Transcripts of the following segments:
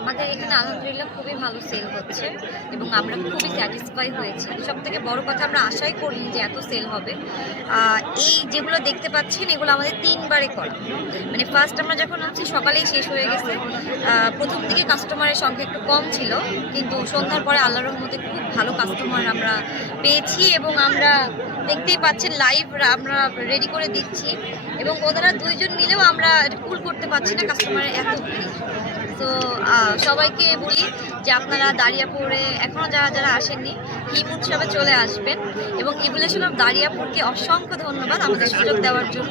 আমাদের এখানে আলহামদুলিল্লাহ খুবই ভালো সেল হচ্ছে এবং আমরা খুবই স্যাটিসফাই হয়েছি। সবথেকে বড় কথা আমরা আশাই করিনি যে এত সেল হবে। এই যেগুলো দেখতে পাচ্ছেন এগুলো আমাদের ৩ বারে করা। মানে ফার্স্ট আমরা যখন আনছি সকালেই শেষ হয়ে গেছে। ১ম দিকে কাস্টমারের সংখ্যা একটু কম ছিল। কিন্তু সন্ধ্যার পরে আল্লাহর রহমতে খুব ভালো কাস্টমার আমরা পেয়েছি এবং আমরা দেখতেই পাচ্ছেন লাইভ আমরা রেডি করে দিচ্ছি এবং ওনারা ২ জন মিলেও আমরা কুল করতে পারছি না কাস্টমারের এত ভিড়। তো সবাইকে বলি যে আপনারা দারিয়াপুরে এখনও যারা যারা আসেননি হিম উৎসবে চলে আসবেন এবং ইভলিউশন অফ দারিয়াপুরকে অসংখ্য ধন্যবাদ আমাদের সুযোগ দেওয়ার জন্য।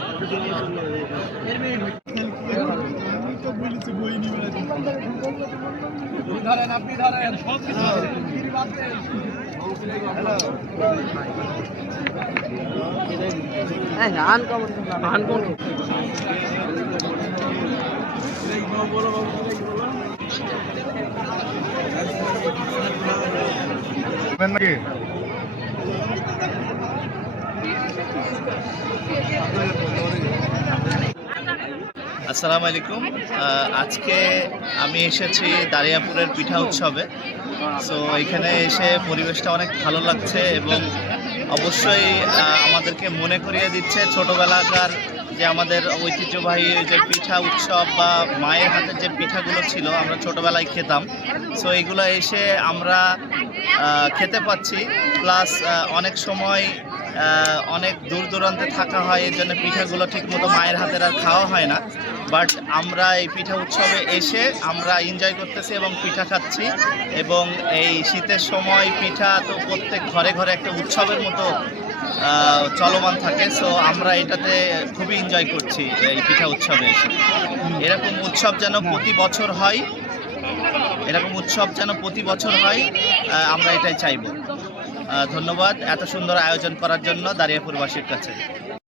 নাকি আসসালামু আলাইকুম। আজকে আমি এসেছি দারিয়াপুরের পিঠা উৎসবে। সো এখানে এসে পরিবেশটা অনেক ভালো লাগছে এবং অবশ্যই আমাদেরকে মনে করিয়ে দিচ্ছে ছোটোবেলাকার যে আমাদের ঐতিহ্যবাহী যে পিঠা উৎসব বা মায়ের হাতের যে পিঠাগুলো ছিল আমরা ছোটোবেলায় খেতাম। সো এইগুলো এসে আমরা খেতে পাচ্ছি, প্লাস অনেক সময় অনেক দূর দূরান্তে থাকা হয়, এই জন্য পিঠাগুলো ঠিকমতো মায়ের হাতের আর খাওয়া হয় না। বাট আমরা এই পিঠা উৎসবে এসে আমরা এনজয় করতেছি এবং পিঠা খাচ্ছি এবং এই শীতের সময় পিঠা তো প্রত্যেক ঘরে ঘরে একটা উৎসবের মতো চলমান থাকে। সো আমরা এটাতে খুবই এনজয় করছি এই পিঠা উৎসবে এসে। এরকম উৎসব যেন প্রতি বছর হয়, আমরা এটাই চাইব। ধন্যবাদ এত সুন্দর আয়োজন করার জন্য দারিয়াপুরবাসীর কাছে।